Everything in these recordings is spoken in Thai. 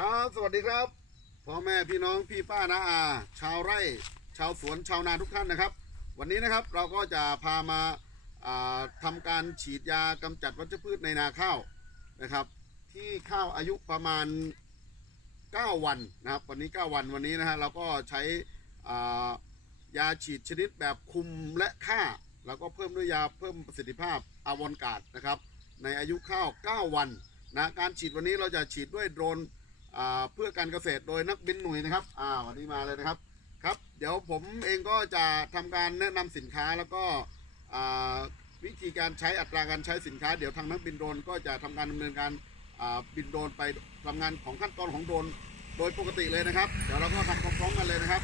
ครับ สวัสดีครับพ่อแม่พี่น้องพี่ป้านาอา ชาวไร่ ชาวสวนชาวนาทุกท่านนะครับ วันนี้นะครับเราก็จะพามาาทำการฉีดยากำจัดวัชพืชในนาข้าวนะครับ ที่ข้าวอายุประมาณ 9 วันนะครับ วันนี้ 9 วันวันนี้นะฮะเราก็ใช้ยาฉีดชนิดแบบคุมและฆ่า แล้วก็เพิ่มด้วยยาเพิ่มประสิทธิภาพอาวอนกาดนะครับ ในอายุข้าว 9 วันนะการฉีดวันนี้เราจะฉีดด้วยโดรน เพื่อการเกษตรโดยนักบินหนุ่ยนะครับอ่าวันนี้มาเลยนะครับครับ เดี๋ยวผมเองก็จะทำการแนะนำสินค้าแล้วก็อ่าวิธีการใช้อัตราการใช้สินค้า เดี๋ยวทางนักบินโดรนก็จะทำการดำเนินการอ่าบินโดรนไปทำงานของขั้นตอนของโดรนโดยปกติเลยนะครับ เดี๋ยวเราก็ทำพร้อมๆกันเลยนะครับ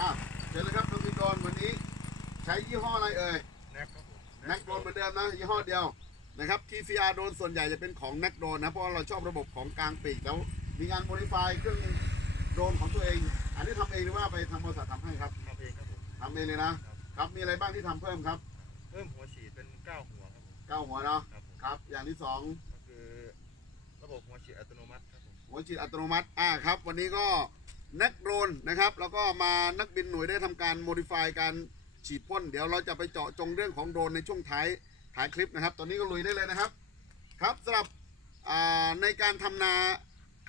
อ่าเชิญเลยครับนักบินโดรนวันนี้ใช้ยี่ห้ออะไรเอ่ยแน็กครับผมแน็กโดรนเหมือนเดิมนะยี่ห้อเดียวนะครับ TCR โดรนส่วนใหญ่จะเป็นของแน็กโดรนนะเพราะว่าเราชอบระบบของกลางปีกแล้ว มีการโมดิฟายเครื่องโดรนของตัวเอง อันนี้ทำเองหรือว่าไปทำบริษัททำให้ครับทำเองครับผมทำเองเลยนะครับมีอะไรบ้างที่ทำเพิ่มครับเพิ่มหัวฉีดเป็นเก้าหัวครับผมเก้าหัวเนาะครับผมครับ อย่างที่สอง ก็คือระบบหัวฉีดอัตโนมัติครับผมหัวฉีดอัตโนมัติ อ่าครับ วันนี้ก็แน็กโดรนนะครับ แล้วก็มานักบินหน่วยได้ทำการโมดิฟายการฉีดพ่น เดี๋ยวเราจะไปเจาะจงเรื่องของโดรนในช่วงท้ายถ่ายคลิปนะครับ ตอนนี้ก็ลุยได้เลยนะครับ ครับสำหรับอ่าในการทำนา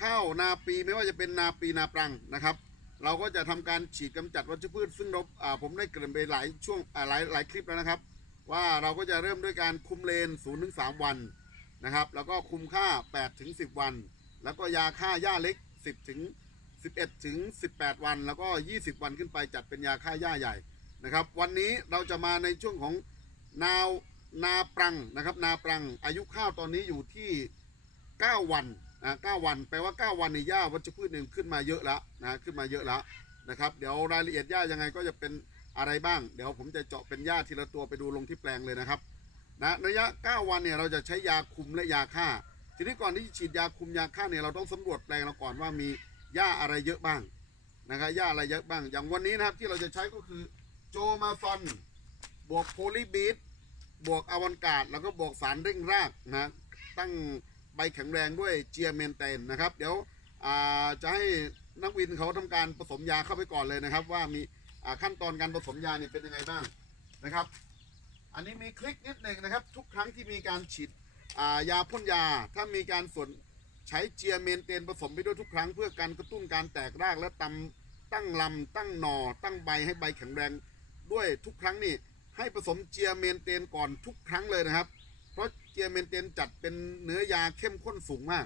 ข้าวนาปีไม่ว่าจะเป็นนาปีนาปรังนะครับ เราก็จะทำการฉีดกำจัดวัชพืช ซึ่งเราผมได้เกริ่นไปหลายช่วงหลายหลายคลิปแล้วนะครับ ว่าเราก็จะเริ่มด้วยการคุมเลน0ถึง3วันนะครับ แล้วก็คุมค่า8ถึง10 วัน แล้วก็ยาฆ่าหญ้าเล็ก 10ถึง11ถึง18 วัน แล้วก็ 20 วันขึ้นไปจัดเป็นยาฆ่าหญ้าใหญ่นะครับ วันนี้เราจะมาในช่วงของนาวนาปรังนะครับ นาปรังอายุข้าวตอนนี้อยู่ที่ 9 วัน นะ9วันแปลว่า 9 วันในหญ้าวัชพืชหนึ่งขึ้นมาเยอะแล้วนะขึ้นมาเยอะแล้วนะครับเดี๋ยวรายละเอียดหญ้ายังไงก็จะเป็นอะไรบ้าง เดี๋ยวผมจะเจาะเป็นหญ้าทีละตัวไปดูลงที่แปลงเลยนะครับนะระยะ 9 วันเนี่ยเราจะใช้ยาคุมและยาฆ่า ทีนี้ก่อนที่จะฉีดยาคุมยาฆ่าเนี่ยเราต้องสำรวจแปลงเราก่อนว่ามีหญ้าอะไรเยอะบ้างนะครับหญ้าอะไรเยอะบ้าง อย่างวันนี้นะครับที่เราจะใช้ก็คือโจมาฟอนบวกโพลีบีทบวกอวันกาดแล้วก็บวกสารเร่งรากนะตั้ง บแข็งแรงด้วยเจียเมนเตนนะครับ เดี๋ยวจะให้นักวินเขาทำการผสมยาเข้าไปก่อนเลยนะครับ ว่ามีขั้นตอนการผสมยาเนี่ยเป็นยังไงบ้างนะครับ อันนี้มีคลิกนิดหนึ่งนะครับ ทุกครั้งที่มีการฉีดายาพ่นยา ถ้ามีการส่วนใช้เจียเมนเตนผสมไปด้วยทุกครั้ง เพื่อการกระตุ้นการแตกรากและตำตั้งลำตั้งหนอ่อตั้งใบให้ใบแข็งแรงด้วยทุกครั้งนี่ให้ผสมเจียเมนเตนก่อนทุกครั้งเลยนะครับ เพราะ เจียเมนเตนจัดเป็นเนื้อยาเข้มข้นสูงมาก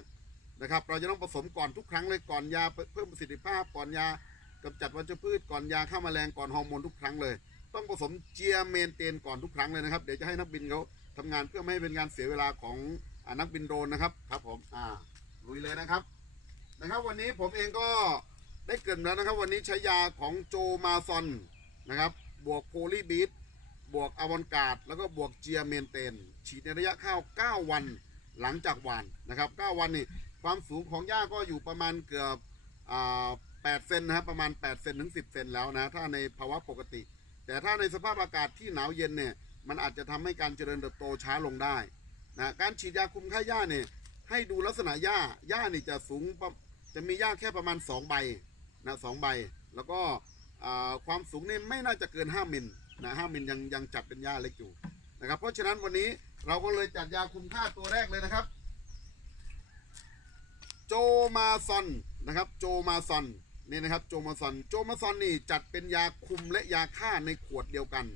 นะครับ เราจะต้องผสมก่อนทุกครั้งเลยก่อนยาเพิ่มประสิทธิภาพก่อนยากำจัดวัชพืชก่อนยาฆ่าแมลงก่อนฮอร์โมนทุกครั้งเลย ต้องผสมเจียเมนเตนก่อนทุกครั้งเลยนะครับ เดี๋ยวจะให้นักบินเขาทำงานเพื่อไม่ให้เป็นการเสียเวลาของอนักบินโดรนนะครับครับผมอ่าลุยเลยนะครับนะครับ วันนี้ผมเองก็ได้เกินแล้วนะครับ วันนี้ใช้ยาของโจมาซอนนะครับ บวกโพลีบีท บวกอวอนการ์ดแล้วก็บวกเจียเมนเตน ฉีดในระยะข้าว 9 วันหลังจากหวานนะครับ 9 วันนี่ความสูงของหญ้าก็อยู่ประมาณเกือบอ่า8เซนนะครับประมาณ8เซนถึง 10 เซนแล้วนะถ้าในภาวะปกติ แต่ถ้าในสภาพอากาศที่หนาวเย็นเนี่ยมันอาจจะทำให้การเจริญเติบโตช้าลงได้นะการฉีดยาคุมค่าหญ้าเนี่ยให้ดูลักษณะหญ้าหญ้านี่จะสูงจะมีหญ้าแค่ประมาณ 2 ใบนะสองใบ แล้วก็อ่าความสูงนี่ไม่น่าจะเกิน 5มิล นะ5มิลยังยังจับเป็นหญ้าเล็กอยู่นะครับ เพราะฉะนั้นวันนี้เราก็เลยจัดยาคุมค่าตัวแรกเลยนะครับ โจมาซอนนะครับ โจมาซอนนี่นะครับ โจมาซอนโจมาซอนนี่จัดเป็นยาคุมและยาฆ่าในขวดเดียวกัน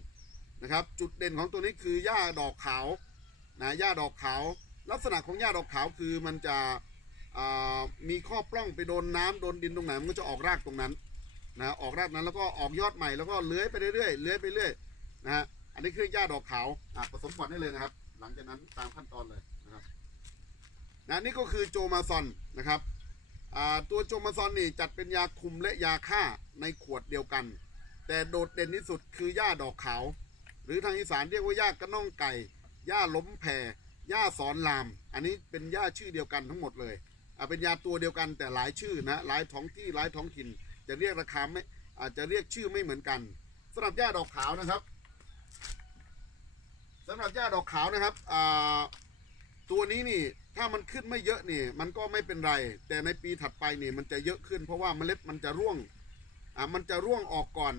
นะครับ จุดเด่นของตัวนี้คือหญ้าดอกขาวนะหญ้าดอกขาว ลักษณะของหญ้าดอกขาวคือมันจะมีข้อปล้องไปโดนน้ำโดนดินตรงไหนมันก็จะออกรากตรงนั้น นะออกรากนั้นแล้วก็ออกยอดใหม่แล้วก็เลื้อยไปเรื่อยๆเลื้อยไปเรื่อยนะฮะอันนี้คือหญ้าดอกขาวอะผสมก่อนได้เลยนะครับ หลังจากนั้นตามขั้นตอนเลยนะครับนะนี่ก็คือโจมาซอนนะครับอ่าตัวโจมาซอนนี่จัดเป็นยาคุมและยาฆ่าในขวดเดียวกัน แต่โดดเด่นที่สุดคือหญ้าดอกขาว หรือทางอีสานเรียกว่าหญ้ากระน่องไก่หญ้าล้มแผ่หญ้าสอนลาม อันนี้เป็นหญ้าชื่อเดียวกันทั้งหมดเลยอ่าเป็นยาตัวเดียวกันแต่หลายชื่อนะหลายท้องที่หลายท้องถิ่น จะเรียกราคาไม่อาจจะเรียกชื่อไม่เหมือนกันสำหรับหญ้าดอกขาวนะครับสำหรับหญ้าดอกขาวนะครับตัวนี้นี่ถ้ามันขึ้นไม่เยอะนี่มันก็ไม่เป็นไร แต่ในปีถัดไปนี่มันจะเยอะขึ้น เพราะว่าเมล็ดมันจะร่วงอ่ามันจะร่วงออกก่อน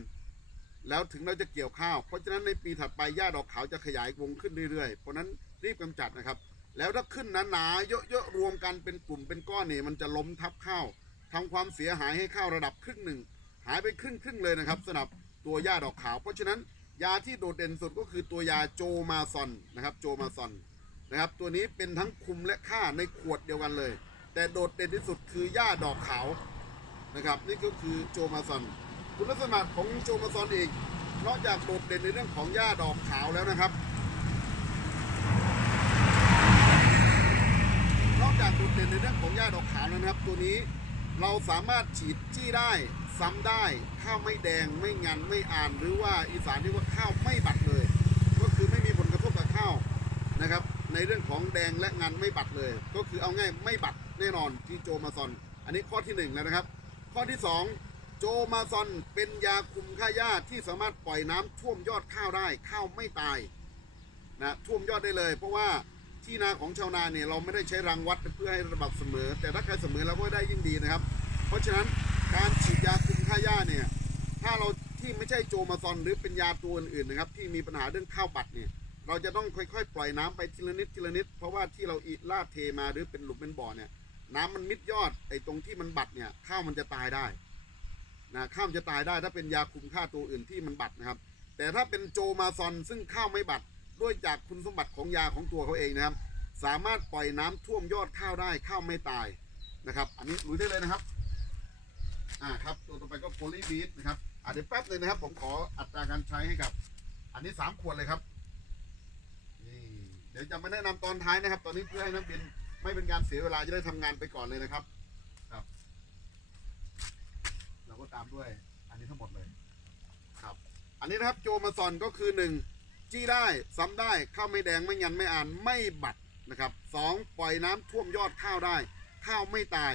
แล้วถึงเราจะเกี่ยวข้าว เพราะฉะนั้นในปีถัดไปหญ้าดอกขาวจะขยายวงขึ้นเรื่อยๆ เพราะนั้นรีบกำจัดนะครับ แล้วถ้าขึ้นหนาๆเยอะๆรวมกันเป็นกลุ่มเป็นก้อนนี่มันจะล้มทับข้าว ทำความเสียหายให้ข้าวระดับครึ่งหนึ่ง หายไปครึ่งครึ่งๆเลยนะครับสำหรับตัวหญ้าดอกขาว เพราะฉะนั้นยาที่โดดเด่นสุดก็คือตัวยาโจมาซอนนะครับโจมาซอนนะครับตัวนี้เป็นทั้งคุมและฆ่าในขวดเดียวกันเลย แต่โดดเด่นที่สุดคือหญ้าดอกขาวนะครับนี่ก็คือโจมาซอนคุณลักษณะของโจมาซอนเองนอกจากโดดเด่นในเรื่องของหญ้าดอกขาวแล้วนะครับนอกจากโดดเด่นในเรื่องของหญ้าดอกขาวแล้วนะครับ ตัวนี้ เราสามารถฉีดจี้ได้ซ้ำได้ข้าวไม่แดงไม่งันไม่อ่าน หรือว่าอีสานเรียกว่าข้าวไม่บัดเลย ก็คือไม่มีผลกระทบกับข้าวนะครับ ในเรื่องของแดงและงันไม่บัดเลย ก็คือเอาง่ายไม่บัดแน่นอนที่โจมาซอน อันนี้ข้อที่หนึ่งแล้วนะครับ ข้อที่สองโจมาซอนเป็นยาคุมฆ่าหญ้าที่สามารถปล่อยน้ำท่วมยอดข้าวได้ข้าวไม่ตายนะท่วมยอดได้เลย เพราะว่า ที่นาของชาวนาเนี่ยเราไม่ได้ใช้รางวัดเพื่อให้ระดับเสมอ แต่ถ้าใครเสมอเราก็ได้ยิ่งดีนะครับ เพราะฉะนั้นการฉีดยาคุมฆ่าหญ้าเนี่ยถ้าเราที่ไม่ใช่โจมาซอนหรือเป็นยาตัวอื่นๆนะครับที่มีปัญหาเรื่องข้าวบัดเนี่ยเราจะต้องค่อยๆ ปล่อยน้ำไปทีละนิดทีละนิด เพราะว่าที่เราอีลาดเทมาหรือเป็นหลุมเป็นบ่อเนี่ยน้ำมันมิดยอดไอ้ตรงที่มันบัดเนี่ยข้าวมันจะตายได้นะข้าวมันจะตายได้ถ้าเป็นยาคุมฆ่าตัวอื่นที่มันบัดนะครับ แต่ถ้าเป็นโจมาซอนซึ่งข้าวไม่บัด ด้วยจากคุณสมบัติของยาของตัวเขาเองนะครับ สามารถปล่อยน้ำท่วมยอดข้าวได้ข้าวไม่ตายนะครับ อันนี้รู้ได้เลยนะครับ อ่าครับ ตัวต่อไปก็โพลีบีทนะครับอ่าเดี๋ยวแป๊บเลยนะครับ ผมขออัตราการใช้ให้กับ อันนี้สามขวดเลยครับนี่เดี๋ยวจะมาแนะนำตอนท้ายนะครับ ตอนนี้เพื่อให้นักบินไม่เป็นการเสียเวลาจะได้ทำงานไปก่อนเลยนะครับครับ เราก็ตามด้วย อันนี้ทั้งหมดเลย ครับ อันนี้นะครับโจมาซอนก็คือหนึ่ง จี้ได้ซ้ำได้ข้าวไม่แดงไม่งันไม่อ่านไม่บัดนะครับสองปล่อยน้ำท่วมยอดข้าวได้ ข้าวไม่ตาย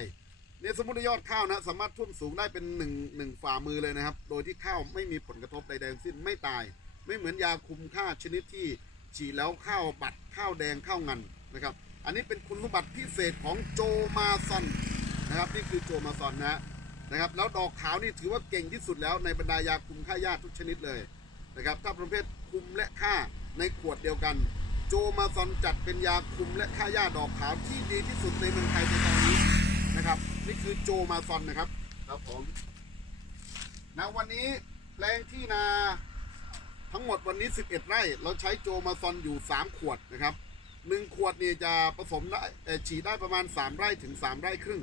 เนี่ยสมมติยอดข้าวนะสามารถท่วมสูงได้เป็นหนึ่งหนึ่งฝ่ามือเลยนะครับ โดยที่ข้าวไม่มีผลกระทบใดๆทั้งสิ้นไม่ตาย ไม่เหมือนยาคุมค่าชนิดที่ฉีดแล้วข้าวบัดข้าวแดงข้าวงันนะครับ อันนี้เป็นคุณสมบัติพิเศษของโจมาซอนนะครับนี่คือโจมาซอนนะนะครับแล้วดอกขาวนี่ถือว่าเก่งที่สุดแล้วในบรรดายาคุมค่าหญ้าทุกชนิดเลย นะครับถ้าประเภทคุมและฆ่าในขวดเดียวกัน โจมาซอนจัดเป็นยาคุมและฆ่าหญ้าดอกขาวที่ดีที่สุดในเมืองไทยในตอนนี้นะครับ นี่คือโจมาซอนนะครับครับผมนะวันนี้แปลงที่นาทั้งหมดวันนี้ 11 ไร่ เราใช้โจมาซอนอยู่ 3 ขวดนะครับหนึ่งขวดนี่จะผสมได่ฉีดได้ประมาณ 3 ไร่ถึง 3 ไร่ครึ่ง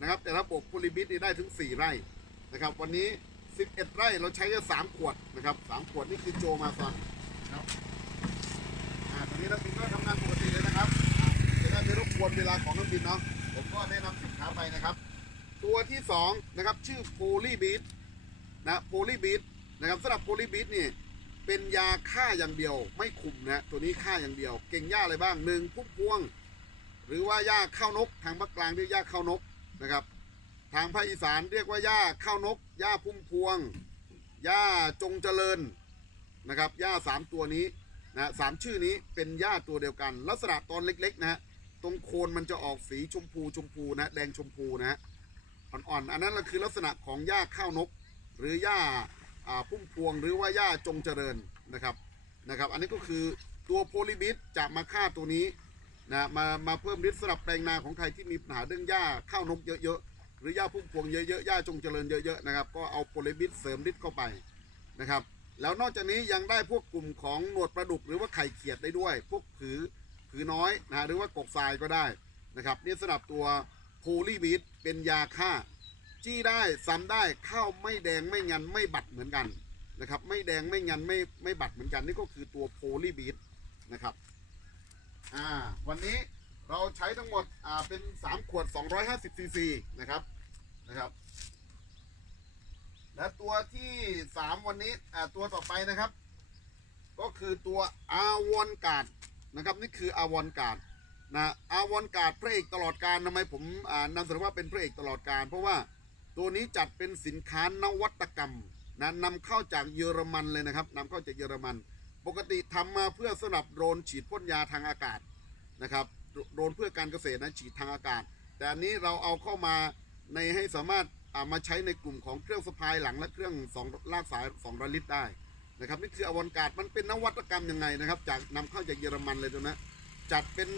นะครับ แต่ถ้าบวกโพลิบิสนี่ได้ถึง 4 ไร่นะครับ วันนี้ 11 ไร่เราใช้แค่3ขวดนะครับ3ขวดนี่คือโจมาซอนนะครับอ่าตอนนี้นักบินก็ทำงานปกติเลยนะครับอ่าจะได้ไม่รบกวนเวลาของนักบินเนาะผมก็แนะนำสินค้าไปนะครับ ตัวที่2นะครับชื่อโพลีบีทนะโพลีบีทนะครับสำหรับโพลีบีทนี่เป็นยาฆ่าอย่างเดียวไม่คุมนะตัวนี้ฆ่าอย่างเดียว เก่งหญ้าอะไรบ้างหนึ่งพุ่มพวง หรือว่าหญ้าข้าวนกทางภาคกลางเรียกหญ้าข้าวนกนะครับ ทางภาคอีสานเรียกว่าหญ้าข้าวนกหญ้าพุ่มพวงหญ้าจงเจริญนะครับหญ้าสามตัวนี้นะสามชื่อนี้เป็นหญ้าตัวเดียวกัน ลักษณะตอนเล็ก ๆ นะฮะตรงโคนมันจะออกสีชมพูชมพูนะแดงชมพูนะฮะอ่อนๆอันนั้นก็คือลักษณะของหญ้าข้าวนก หรือหญ้าอ่าพุ่มพวงหรือว่าหญ้าจงเจริญนะครับนะครับ อันนี้ก็คือตัวโพลิบิสจะมาฆ่าตัวนี้นะมามาเพิ่มฤทธิ์สำหรับแปลงนาของไทยที่มีปัญหาเรื่องหญ้าข้าวนกเยอะๆ หรือหญ้าพุ่มพวงเยอะๆหญ้าจงเจริญเยอะๆนะครับ ก็เอาโพลิบิสเสริมฤทธิ์เข้าไปนะครับ แล้วนอกจากนี้ยังได้พวกกลุ่มของหนวดปลาดุกหรือว่าไข่เขียดได้ด้วย พวกผือผือน้อยนะหรือว่ากกทรายก็ได้นะครับนี่สำหรับตัวโพลีบีทเป็นยาฆ่า จี้ได้ซ้ำได้ข้าวไม่แดงไม่งันไม่บัดเหมือนกันนะครับ ไม่แดงไม่งันไม่ไม่บัดเหมือนกันนี่ก็คือตัวโพลีบีทนะครับอ่าวันนี้ เราใช้ทั้งหมดอ่าเป็น3ขวด250ซีซีนะครับนะครับ และตัวที่3วันนี้อ่าตัวต่อไปนะครับ ก็คือตัวอาวอนกาดนะครับนี่คืออาวอนกาดนะอาวอนกาดพระเอกตลอดการทำไมผมอ่านำเสนอว่าเป็นพระเอกตลอดการ เพราะว่าตัวนี้จัดเป็นสินค้านวัตกรรมนะนำเข้าจากเยอรมันเลยนะครับนำเข้าจากเยอรมัน ปกติทำมาเพื่อสำหรับโดรนฉีดพ่นยาทางอากาศนะครับ โดรนเพื่อการเกษตรนะฉีดทางอากาศ แต่อันนี้เราเอาเข้ามาในให้สามารถามาใช้ในกลุ่มของเครื่องสะพายหลังและเครื่องสองลากสาย200ลิตรได้นะครับนี่คืออวกาศมันเป็นนวัตกรรมยังไงนะครับ จากนำเข้าจากเยอรมันเลยตัวนะจัดเป็น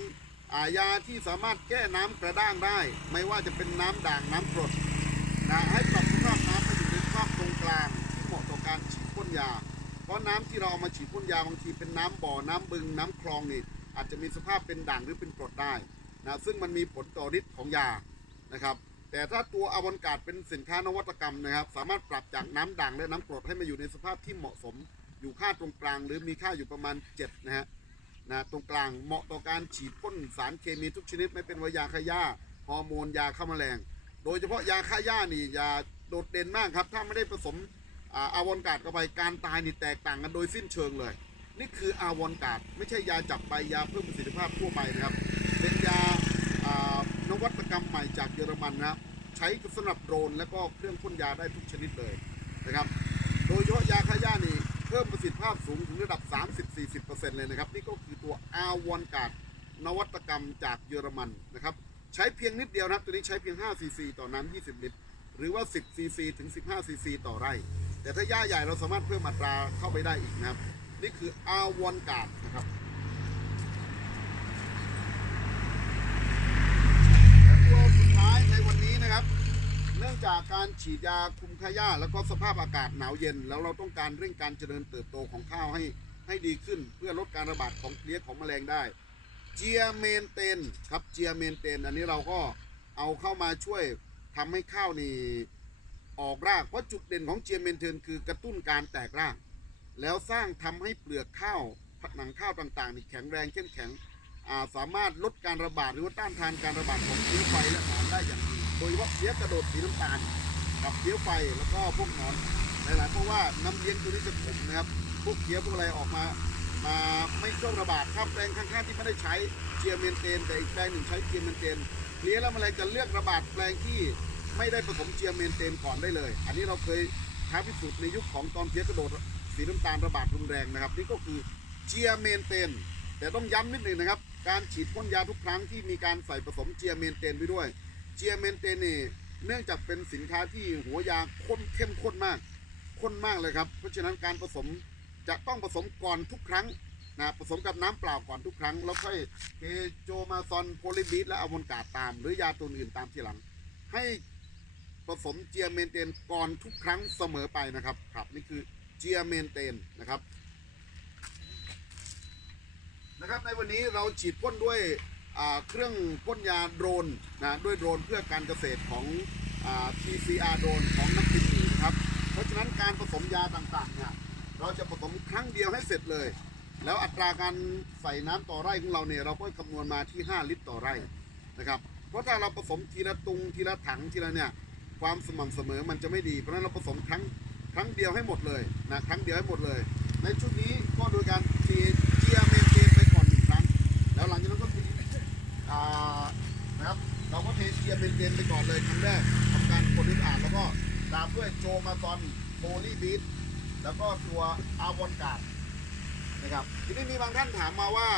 อายาที่สามารถแก้น้ำกระด้างได้ ไม่ว่าจะเป็นน้ำด่างน้ำกรดนะให้ปรับสภาพน้ำให้อยู่ในสภาพตรงกลางที่เหมาะต่อการฉีดพ่นยา เพราะน้ำที่เราเอามาฉีดพ่นยาบางทีเป็นน้ำบ่อน้ำบึงน้ำคลองนี่ อาจจะมีสภาพเป็นด่างหรือเป็นกรดได้นะซึ่งมันมีผลต่อฤทธิ์ของยานะครับ แต่ถ้าตัวอวันกาดเป็นสินค้านวัตกรรมนะครับ สามารถปรับจากน้ำด่างและน้ำกรดให้มาอยู่ในสภาพที่เหมาะสม อยู่ค่าตรงกลาง หรือมีค่าอยู่ประมาณ7นะฮะนะตรงกลางเหมาะต่อการฉีดพ่นสารเคมีทุกชนิดไม่เป็นว่ายาฆ่าหญ้าฮอร์โมนยาฆ่าแมลง โดยเฉพาะยาฆ่าหญ้านี่ยาโดดเด่นมากครับ ถ้าไม่ได้ผสมอาอวอนกาดเข้าไปการตายนี่แตกต่างกันโดยสิ้นเชิงเลย นี่คืออาวอนกาดไม่ใช่ยาจับใบยาเพิ่มประสิทธิภาพทั่วไปนะครับ เป็นยานวัตกรรมใหม่จากเยอรมันนะครับใช้สำหรับโดรนและก็เครื่องพ่นยาได้ทุกชนิดเลยนะครับ โดยเฉพาะยาฆ่าหญ้านี่เพิ่มประสิทธิภาพสูงถึงระดับ 30-40%เลยนะครับ นี่ก็คือตัวอาวอนกาดนวัตกรรมจากเยอรมันนะครับ ใช้เพียงนิดเดียวนะครับ ตัวนี้ใช้เพียง5ซีซีต่อน้ำ20 ลิตร หรือว่า 10ซีซีถึง 15ซีซีต่อไร่ แต่ถ้าหญ้าใหญ่เราสามารถเพิ่มอัตราเข้าไปได้อีกนะครับ นี่คืออาวอนการ์ดนะครับและตัวสุดท้ายในวันนี้นะครับ เนื่องจากการฉีดยาคุมขยะแล้วก็สภาพอากาศหนาวเย็น แล้วเราต้องการเร่งการเจริญเติบโตของข้าวให้ให้ดีขึ้น เพื่อลดการระบาดของเพลี้ยของแมลงได้เจียเมนเตนครับเจียเมนเตนอันนี้เราก็เอาเข้ามาช่วยทำให้ข้าวนี่ออกราก เพราะจุดเด่นของเจียเมนเทนคือกระตุ้นการแตกราก แล้วสร้างทำให้เปลือกข้าวหนังข้าวต่างๆนี่แข็งแรงเข้มแข็งาสามารถลดการระบาดหรือว่าต้านทานการระบาดของเพลี้ยไฟและหนอนได้อย่างดีโดยเฉพาะเพลี้ยกระโดดสีน้ำตาลกับเพลี้ยไฟแล้วก็พวกหนอนหลายๆเพราะว่าน้ำเลี้ยงตัวนี้จะขมนะครับพวกเพลี้ยพวกอะไรออกมามาไม่ช่วงระบาดครับแปลงข้างๆที่ไม่ได้ใช้เจียเมนเตนแต่อีกแปลงหนึ่งใช้เจียเมนเตนเลี้ยแล้วแมลงจะเลือกระบาดแปลงที่ไม่ได้ผสมเจียเมนเตนก่อนได้เลย อันนี้เราเคยท้าพิสูจน์ในยุคของตอนเพี้ยกระโดด สีน้ำตาลระบาดรุนแรงนะครับนี่ก็คือเจียเมนเตนแต่ต้องย้ำนิดหนึ่งนะครับ การฉีดพ่นยาทุกครั้งที่มีการใส่ผสมเจียเมนเตนไปด้วย เจียเมนเตนนี่เนื่องจากเป็นสินค้าที่หัวยาข้นเข้มข้นมากข้นมากเลยครับ เพราะฉะนั้นการผสมจะต้องผสมก่อนทุกครั้งนะผสมกับน้ำเปล่าก่อนทุกครั้ง แล้วค่อยเทโจมาซอนโพลิบีทและอะมอนกาดตาม หรือยาตัวอื่นตามทีหลัง ให้ผสมเจียเมนเตนก่อนทุกครั้งเสมอไปนะครับครับนี่คือ เจียเมนเตนนะครับนะครับในวันนี้เราฉีดพ่นด้วยเครื่องพ่นยาโดรนนะด้วยโดรนเพื่อการเกษตรของอ่า TCR โดรนของนักบินนะครับ เพราะฉะนั้นการผสมยาต่างๆเนี่ยเราจะผสมครั้งเดียวให้เสร็จเลย แล้วอัตราการใส่น้ำต่อไร่ของเราเนี่ยเราก็คำนวณมาที่ 5 ลิตรต่อไร่นะครับ เพราะถ้าเราผสมทีละตุงทีละถังทีละเนี่ยความสม่ำเสมอมันจะไม่ดีเพราะฉะนั้นเราผสมครั้ง ครั้งเดียวให้หมดเลยนะครั้งเดียวให้หมดเลย ในชุดนี้ก็โดยการเจีเจียเมนเทนไปก่อนหนึ่งครั้ง แล้วหลังจากนั้นก็ทีนะครับเราก็เทเจียเมนเทนไปก่อนเลยครั้งแรกทำการคนที่อ่านแล้วก็ตามด้วยโจมาซอนโพลีบีทแล้วก็ตัวอาวอนการ์ดนะครับทีนี้มีบางท่านถามมาว่า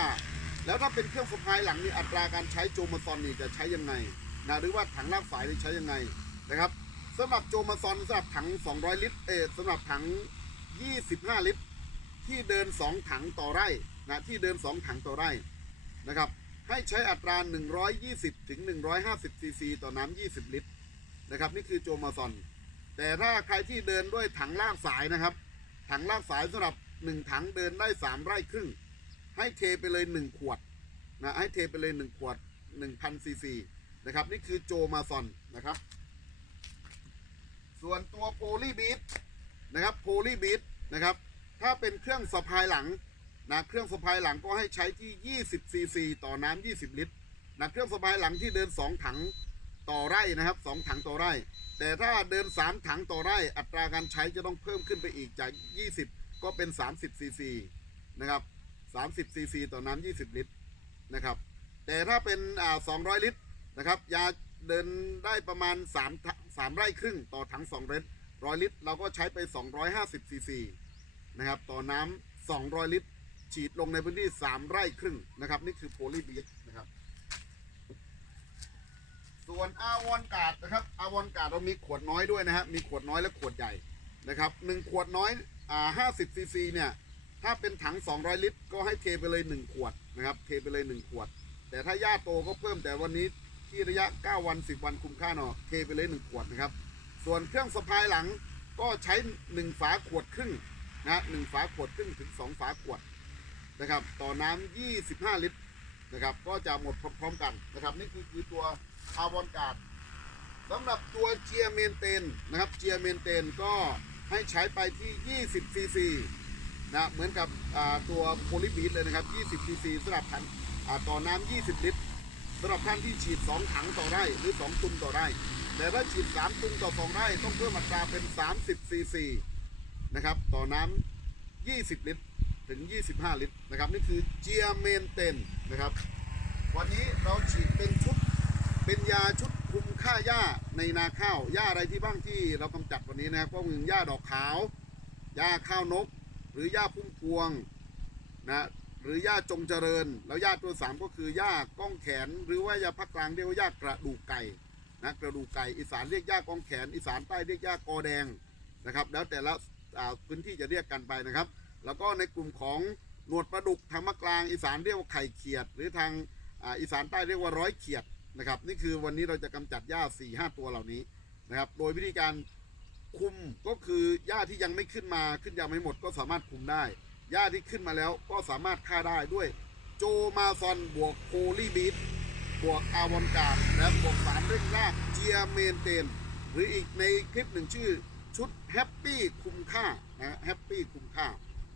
แล้วถ้าเป็นเครื่องสะพายหลังนี่อัตราการใช้โจมาซอนนี่จะใช้ยังไงนะหรือว่าถังลากสายนี่ใช้ยังไงนะครับ สำหรับโจมาซอนสำหรับถัง 200 ลิตร เออสำหรับถัง 25 ลิตร ที่เดิน 2 ถังต่อไร่นะที่เดิน 2 ถังต่อไร่นะครับ ให้ใช้อัตรา 120 ถึง 150 ซีซีต่อน้ำ 20 ลิตรนะครับ นี่คือโจมาซอน แต่ถ้าใครที่เดินด้วยถังลากสายนะครับ ถังลากสายสำหรับ 1 ถังเดินได้ 3 ไร่ครึ่ง ให้เทไปเลย 1 ขวดนะให้เทไปเลย 1 ขวด 1,000 ซีซีนะครับ นี่คือโจมาซอนนะครับ ส่วนตัวโพลีบีทนะครับโพลีบีทนะครับ ถ้าเป็นเครื่องสะพายหลังนะเครื่องสะพายหลังก็ให้ใช้ที่ 20ซีซีต่อน้ำ20 ลิตรนะเครื่องสะพายหลังที่เดิน 2 ถังต่อไร่นะครับ 2 ถังต่อไร่ แต่ถ้าเดิน 3 ถังต่อไร่ อัตราการใช้จะต้องเพิ่มขึ้นไปอีกจาก 20 ก็เป็น 30ซีซีนะครับ30ซีซีต่อน้ำ20 ลิตรนะครับ แต่ถ้าเป็นอ่า200 ลิตรนะครับ ยาเดินได้ประมาณ3 3 ไร่ครึ่งต่อถัง2ลิตร100ลิตร เราก็ใช้ไป 250ซีซีนะครับต่อน้ำ200 ลิตร ฉีดลงในพื้นที่ 3 ไร่ครึ่งนะครับ นี่คือโพลีบีทนะครับ ส่วนอาวอนกาดนะครับอาวอนกาดเรามีขวดน้อยด้วยนะฮะมีขวดน้อยและขวดใหญ่นะครับหนึ่งขวดน้อยอ่าห้าสิบซีซีเนี่ยถ้าเป็นถัง 200 ลิตร ก็ให้เทไปเลย 1 ขวดนะครับ เทไปเลย 1 ขวด แต่ถ้าหญ้าโตก็เพิ่มแต่วันนี้ ที่ระยะ 9 วัน 10 วันคุ้มค่าเนาะเทไปเลย 1 ขวดนะครับ ส่วนเครื่องสะพายหลังก็ใช้ 1 ฝาขวดครึ่งนะหฝาขวดครึ่งถึง 2 ฝาขวดนะครับ ต่อน้ำ25 ลิตรนะครับ ก็จะหมดพร้อมๆกันนะครับ นี่คือคือตัวอาวอนการ์ดสำหรับตัวเจียเมนเตนนะครับเจียเมนเตนก็ให้ใช้ไปที่ 20 ซีซีนะเหมือนกับตัวโพลิบีทเลยนะครับ 20 ซีซีสำหรับทันต่อน้ำ 20 ลิตร สำหรับท่านที่ฉีด 2 ถังต่อไร่หรือ 2 ตุนต่อไร่ แต่ถ้าฉีด 3 ตุนต่อ 2 ไร่ต้องเพิ่มอัตราเป็น 30 ซีซีนะครับ ต่อน้ำ 20 ลิตร ถึง 25 ลิตรนะครับ นี่คือเจียเมนเตนนะครับ วันนี้เราฉีดเป็นชุด เป็นยาชุดคุมค่าหญ้าในนาข้าว หญ้าอะไรที่บ้างที่เรากำจัดวันนี้นะครับ ก็คือหญ้าดอกขาว หญ้าข้าวนก หรือหญ้าพุ่มพวงนะ หรือหญ้าจงเจริญ แล้วหญ้าตัวสามก็คือหญ้าก้องแขน หรือว่าหญ้าภาคกลางเรียกว่าหญ้ากระดูกไก่นะกระดูกไก่อีสานเรียกหญ้าก้องแขน อีสานใต้เรียกหญ้ากอแดงนะครับ แล้วแต่ละพื้นที่จะเรียกกันไปนะครับ แล้วก็ในกลุ่มของหนวดปลาดุกทางภาคกลาง อีสานเรียกว่าไข่เขียด หรือทางอีสานใต้เรียกว่าร้อยเขียดนะครับ นี่คือวันนี้เราจะกำจัดหญ้า4ี่ห้าตัวเหล่านี้นะครับ โดยวิธีการคุมก็คือหญ้าที่ยังไม่ขึ้นมาขึ้นยังไม่หมดก็สามารถคุมได้ หญ้าที่ขึ้นมาแล้วก็สามารถฆ่าได้ด้วยโจมาซอนบวกโคลีบีทบวกอาวอนการและบวกสารเร่งรากเจียเมนเตน หรืออีกในคลิปหนึ่งชื่อชุดแฮปปี้คุ้มค่านะแฮปปี้คุ้มค่า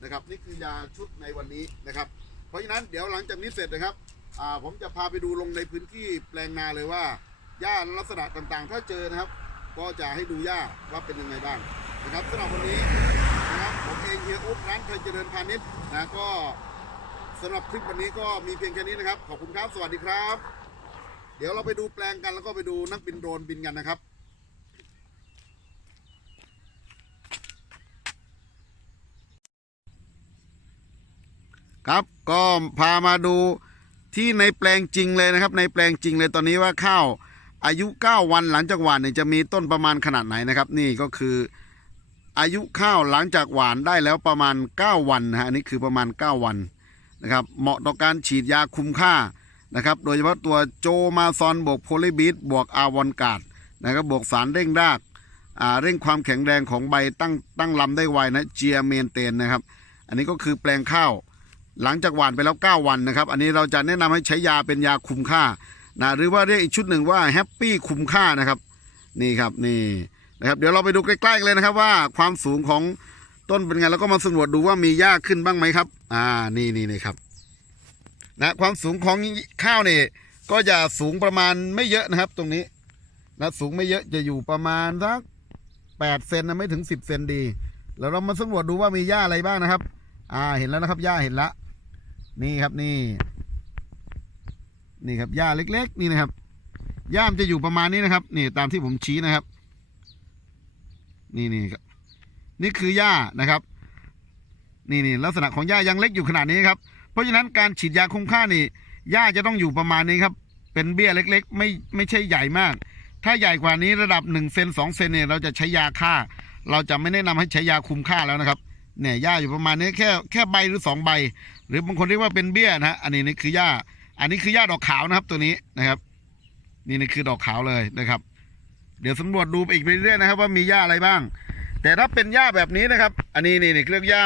นะครับนี่คือยาชุดในวันนี้นะครับ เพราะฉะนั้นเดี๋ยวหลังจากนี้เสร็จนะครับผมจะพาไปดูลงในพื้นที่แปลงนาเลยว่าหญ้าลักษณะต่างๆ ถ้าเจอนะครับ ก็จะให้ดูหญ้าว่าเป็นยังไงบ้างนะครับสำหรับวันนี้ เองเฮียอุ๊บร้านไทยเจริญพาณิชย์นะก็สำหรับคลิปวันนี้ก็มีเพียงแค่นี้นะครับ ขอบคุณครับ สวัสดีครับ เดี๋ยวเราไปดูแปลงกันแล้วก็ไปดูนักบินโดรนบินกันนะครับครับก็พามาดูที่ในแปลงจริงเลยนะครับ ในแปลงจริงเลยตอนนี้ว่าข้าวอายุ 9 วันหลังจากหวานเนี่ยจะมีต้นประมาณขนาดไหนนะครับ นี่ก็คือ อายุข้าวหลังจากหวานได้แล้วประมาณ 9 วันนะฮะอันนี้คือประมาณ 9 วันนะครับ เหมาะต่อการฉีดยาคุมค่านะครับ โดยเฉพาะตัวโจมาซอนบวกโพลิบิดบวกอาวอนกาดนะครับบวกสารเร่งรากอ่าเร่งความแข็งแรงของใบตั้งตั้งลำได้ไวนะเจียเมนเตนนะครับ อันนี้ก็คือแปลงข้าว หลังจากหวานไปแล้ว 9 วันนะครับ อันนี้เราจะแนะนำให้ใช้ยาเป็นยาคุมค่านะหรือว่าเรียกอีกชุดหนึ่งว่าแฮปปี้คุมค่านะครับนี่ครับนี่ นะครับเดี๋ยวเราไปดูใกล้ๆกันเลยนะครับ ว่าความสูงของต้นเป็นไงแล้วก็มาสำรวจดูว่ามีหญ้าขึ้นบ้างไหมครับ อ่านี่นี่นี่ครับนะความสูงของข้าวเนี่ยก็จะสูงประมาณไม่เยอะนะครับ ตรงนี้นะสูงไม่เยอะจะอยู่ประมาณสักแปดเซนนะไม่ถึงสิบเซนดี แล้วเรามาสำรวจดูว่ามีหญ้าอะไรบ้างนะครับ อ่าเห็นแล้วนะครับหญ้าเห็นละนี่ครับนี่ นี่ครับหญ้าเล็ก ๆ นี่นะครับหญ้ามจะอยู่ประมาณนี้นะครับ นี่ตามที่ผมชี้นะครับ นี่นี่ครับนี่คือหญ้านะครับ นี่นี่ลักษณะของหญ้ายังเล็กอยู่ขนาดนี้ครับ เพราะฉะนั้นการฉีดยาคุมค่านี่หญ้าจะต้องอยู่ประมาณนี้ครับ เป็นเบี้ยเล็ก ๆ ไม่ไม่ใช่ใหญ่มาก ถ้าใหญ่กว่านี้ระดับ1เซน2เซนเนี่ยเราจะใช้ยาฆ่า เราจะไม่แนะนำให้ใช้ยาคุมค่าแล้วนะครับเนี่ยหญ้าอยู่ประมาณนี้แค่แค่ใบหรือสองใบ หรือบางคนเรียกว่าเป็นเบี้ยนะฮะอันนี้นี่คือหญ้าอันนี้คือหญ้าดอกขาวนะครับตัวนี้นะครับ นี่นี่คือดอกขาวเลยนะครับ ดี๋ยวสำรวจดูไปอีกเรื่อยๆนะครับว่ามีหญ้าอะไรบ้าง แต่ถ้าเป็นหญ้าแบบนี้นะครับ อันนี้นี่นี่เรียกหญ้า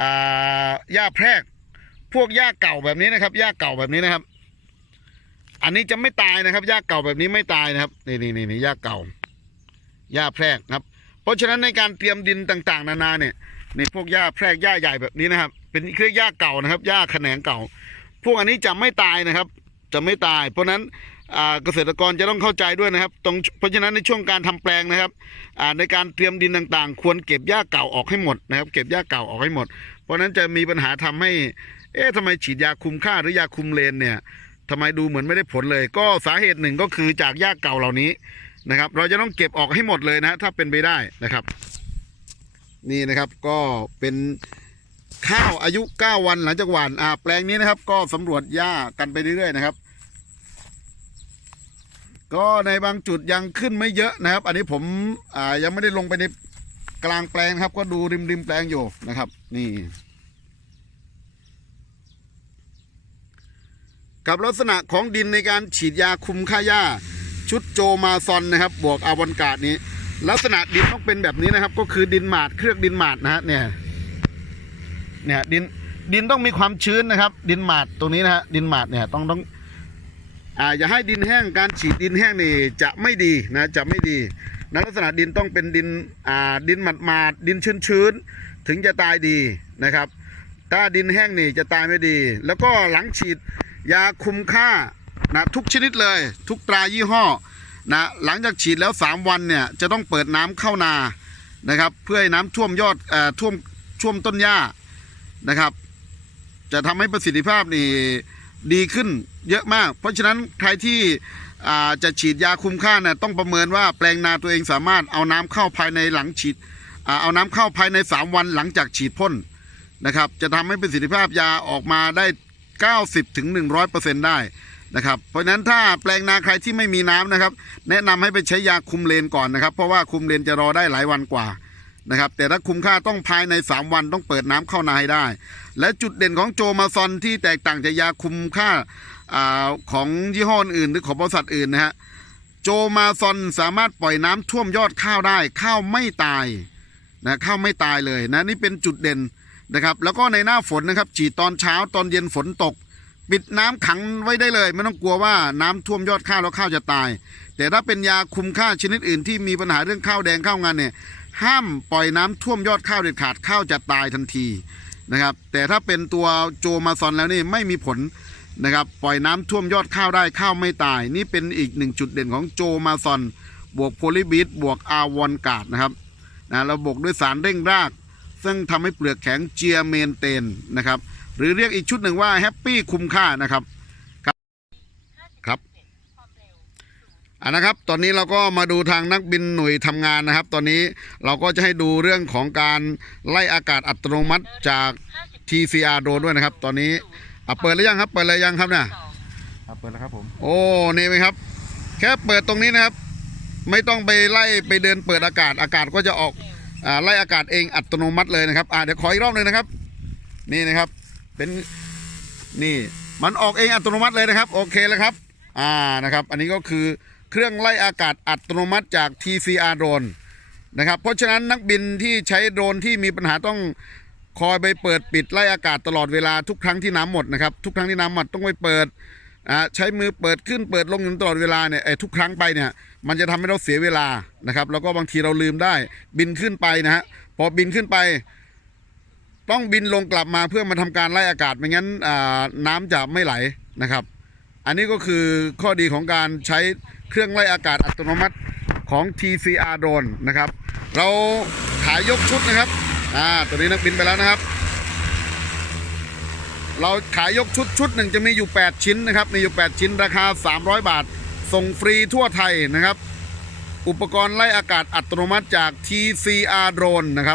อ่าหญ้าแพรก พวกหญ้าเก่าแบบนี้นะครับหญ้าเก่าแบบนี้นะครับ อันนี้จะไม่ตายนะครับหญ้าเก่าแบบนี้ไม่ตายนะครับ นี่นี่นี่นี่หญ้าเก่าหญ้าแพรกครับ เพราะฉะนั้นในการเตรียมดินต่างๆ นานาเนี่ยนี่พวกหญ้าแพรกหญ้าใหญ่แบบนี้นะครับ เป็นเครื่องหญ้าเก่านะครับหญ้าแขนงเก่า พวกอันนี้จะไม่ตายนะครับ จะไม่ตาย เพราะฉะนั้น เกษตรกรจะต้องเข้าใจด้วยนะครับตรงเพราะฉะนั้นในช่วงการทำแปลงนะครับในการเตรียมดินต่างๆ ควรเก็บหญ้าเก่าออกให้หมดนะครับ เก็บหญ้าเก่าออกให้หมด เพราะฉะนั้นจะมีปัญหาทำให้ เอ๊ะทำไมฉีดยาคุมค่าหรือยาคุมเลนเนี่ยทำไมดูเหมือนไม่ได้ผลเลย ก็สาเหตุหนึ่งก็คือจากหญ้าเก่าเหล่านี้นะครับ เราจะต้องเก็บออกให้หมดเลยนะถ้าเป็นไปได้นะครับ นี่นะครับก็เป็นข้าวอายุ 9 วันหลังจากหว่านอ่าแปลงนี้นะครับ ก็สำรวจหญ้ากันไปเรื่อยๆนะครับ ก็ในบางจุดยังขึ้นไม่เยอะนะครับ อันนี้ผมอ่ายังไม่ได้ลงไปในกลางแปลงครับ ก็ดูริมริมแปลงอยู่นะครับ นี่ กับลักษณะของดินในการฉีดยาคุมค่าหญ้า ชุดโจมาซอนนะครับ บวกอาวันกาดนี้ ลักษณะดินต้องเป็นแบบนี้นะครับ ก็คือดินหมาดเครือกดินหมาดนะฮะเนี่ยเนี่ยดินดินต้องมีความชื้นนะครับ ดินหมาดตรงนี้นะฮะดินหมาดเนี่ยต้องต้อง อ่าอย่าให้ดินแห้งการฉีดดินแห้งนี่จะไม่ดีนะจะไม่ดีนะลักษณะดินต้องเป็นดินอ่าดินหมาดหมาดดินชื้นชื้นๆถึงจะตายดีนะครับ ถ้าดินแห้งนี่จะตายไม่ดี แล้วก็หลังฉีดยาคุมค่านะทุกชนิดเลย ทุกตรายี่ห้อนะหลังจากฉีดแล้ว 3 วันเนี่ยจะต้องเปิดน้ำเข้านานะครับ เพื่อให้น้ำท่วมยอดเอ่อท่วมท่วมต้นหญ้านะครับ จะทำให้ประสิทธิภาพนี่ ดีขึ้นเยอะมาก เพราะฉะนั้นใครที่จะฉีดยาคุมค่าเนี่ยต้องประเมินว่าแปลงนาตัวเองสามารถเอาน้ำเข้าภายในหลังฉีดเอาน้ำเข้าภายใน 3 วันหลังจากฉีดพ่นนะครับ จะทำให้ประสิทธิภาพยาออกมาได้ 90ถึง100%ได้นะครับ เพราะฉะนั้นถ้าแปลงนาใครที่ไม่มีน้ำนะครับ แนะนำให้ไปใช้ยาคุมเลนก่อนนะครับ เพราะว่าคุมเลนจะรอได้หลายวันกว่า นะครับ แต่ถ้าคุ้มค่าต้องภายใน 3 วันต้องเปิดน้ำเข้านาให้ได้ และจุดเด่นของโจมาซอนที่แตกต่างจากยาคุ้มค่าอาของยี่ห้ออื่นหรือของบริษัทอื่นนะฮะโจมาซอนสามารถปล่อยน้ำท่วมยอดข้าวได้ข้าวไม่ตายนะข้าวไม่ตายเลยนะนี่เป็นจุดเด่นนะครับ แล้วก็ในหน้าฝนนะครับฉีดตอนเช้าตอนเย็นฝนตก ปิดน้ำขังไว้ได้เลย ไม่ต้องกลัวว่าน้ำท่วมยอดข้าวแล้วข้าวจะตาย แต่ถ้าเป็นยาคุมค่าชนิดอื่นที่มีปัญหาเรื่องข้าวแดงข้าวงานเนี่ย ห้ามปล่อยน้ำท่วมยอดข้าวเด็ดขาดข้าวจะตายทันทีนะครับ แต่ถ้าเป็นตัวโจมาซอนแล้วนี่ไม่มีผลนะครับ ปล่อยน้ำท่วมยอดข้าวได้ข้าวไม่ตาย นี่เป็นอีกหนึ่งจุดเด่นของโจมาซอน บวกโพลิบีทบวกอาวอนกาดนะครับนะเราบวกด้วยสารเร่งราก ซึ่งทำให้เปลือกแข็งเจียเมนเตนนะครับ หรือเรียกอีกชุดหนึ่งว่าแฮปปี้คุ้มค่านะครับครับ อ่านะครับ ตอนนี้เราก็มาดูทางนักบินหน่วยทำงานนะครับ ตอนนี้เราก็จะให้ดูเรื่องของการไล่อากาศอัตโนมัติจาก TCR โดรนด้วยนะครับ ตอนนี้อะเปิดหรือยังครับ เปิดเลยยังครับเนี่ยครับเปิดแล้วครับผมโอ้นี่ไหมครับ แค่เปิดตรงนี้นะครับ ไม่ต้องไปไล่ไปเดินเปิดอากาศอากาศก็จะออกอ่าไล่อากาศเองอัตโนมัติเลยนะครับอ่าเดี๋ยวขออีกรอบหนึ่งนะครับ นี่นะครับ เป็นนี่มันออกเองอัตโนมัติเลยนะครับ โอเคแล้วครับ อ่านะครับ อันนี้ก็คือ เครื่องไล่อากาศอัตโนมัติจาก TCR โดรนนะครับ เพราะฉะนั้นนักบินที่ใช้โดรนที่มีปัญหาต้องคอยไปเปิดปิดไล่อากาศตลอดเวลาทุกครั้งที่น้ำหมดนะครับทุกครั้งที่น้ำหมดต้องไปเปิดใช้มือเปิดขึ้นเปิดลงอยู่ตลอดเวลาเนี่ยทุกครั้งไปเนี่ยมันจะทำให้เราเสียเวลานะครับ แล้วก็บางทีเราลืมได้บินขึ้นไปนะฮะพอบินขึ้นไป ต้องบินลงกลับมาเพื่อมาทำการไล่อากาศไม่งั้นน้ำจะไม่ไหลนะครับ อันนี้ก็คือข้อดีของการใช้ เครื่องไล่อากาศอัตโนมัติของ TCR โดรนนะครับ เราขายยกชุดนะครับ อ่า ตัวนี้นักบินไปแล้วนะครับ เราขายยกชุดชุดหนึ่งจะมีอยู่ 8 ชิ้นนะครับ มีอยู่ 8 ชิ้นราคา 300 บาท ส่งฟรีทั่วไทยนะครับ อุปกรณ์ไล่อากาศอัตโนมัติจาก TCR โดรนนะครับ